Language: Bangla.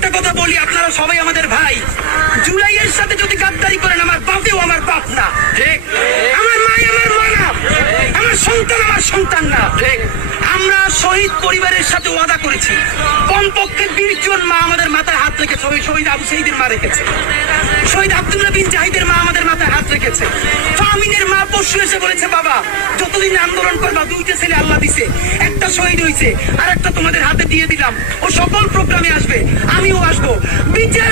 একটা কথা বলি, আপনারা সবাই আমাদের ভাই। জুলাইয়ের সাথে যদি গাদ্দারি করেন, আমার বাপেও আমার বাপ না, ঠিক? আমার মা আমার মা না, আমার সন্তান আমার সন্তান না, ঠিক? আমরা শহীদ পরিবারের সাথে ওয়াদা করেছি, কমপক্ষে 20 জন মা আমাদের মাথায় হাত রেখেছে। শহীদ আবু সাঈদের মা রেখেছে, শহীদ আব্দুল্লাহ বিন জাহিদের মা আমাদের মাথায় হাত রেখেছে। ফাহমিনের মা পরশু এসে বলেছে, বাবা যতদিন আন্দোলন করবা, 2টা ছেলে আল্লাহ দিছে, একটা শহীদ হয়েছে আর একটা তোমাদের হাতে দিয়ে দিলাম। ও সকল প্রোগ্রামে আসবে, আমিও আসবো। বিচার